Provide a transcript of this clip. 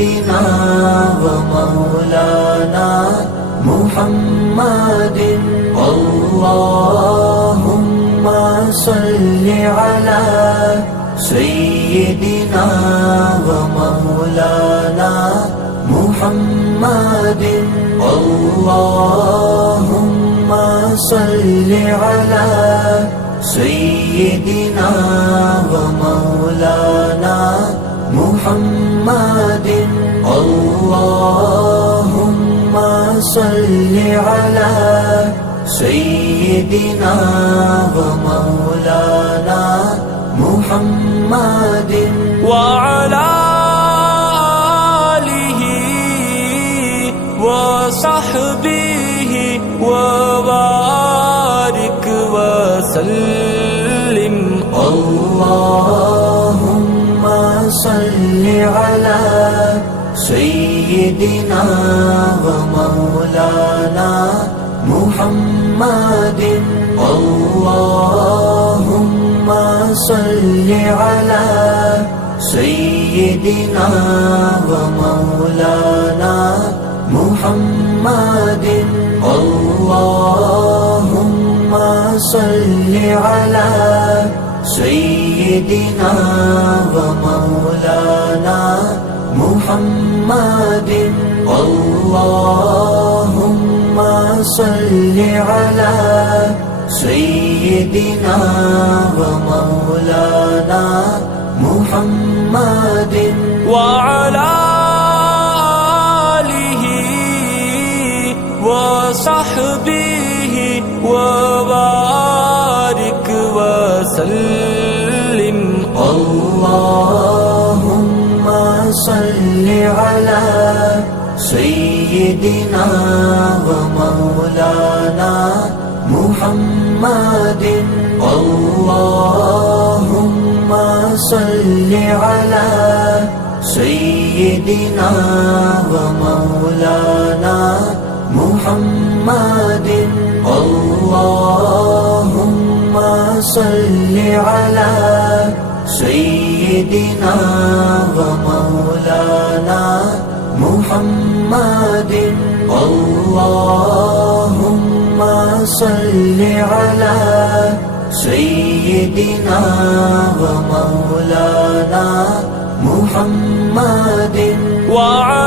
سيدنا ومولانا محمد اللهم صل على سيدنا ومولانا محمد اللهم صل على سيدنا ومولانا محمد اللهم صل على سيدنا ومولانا محمد وعلى آله وصحبه وبارك وسلم اللهم صل على سيدنا ومولانا محمد اللهم صل على سيدنا ومولانا محمد اللهم صل على سيدنا ومولانا محمد اللهم صل على سيدنا ومولانا محمد وعلى آله وصحبه وبارك وسلم اللهم صل على سيدنا ومولانا محمد اللهم صل على سيدنا ومولانا محمد اللهم صل على سيدنا ومولانا محمد اللهم صل على سيدنا ومولانا محمد وعلى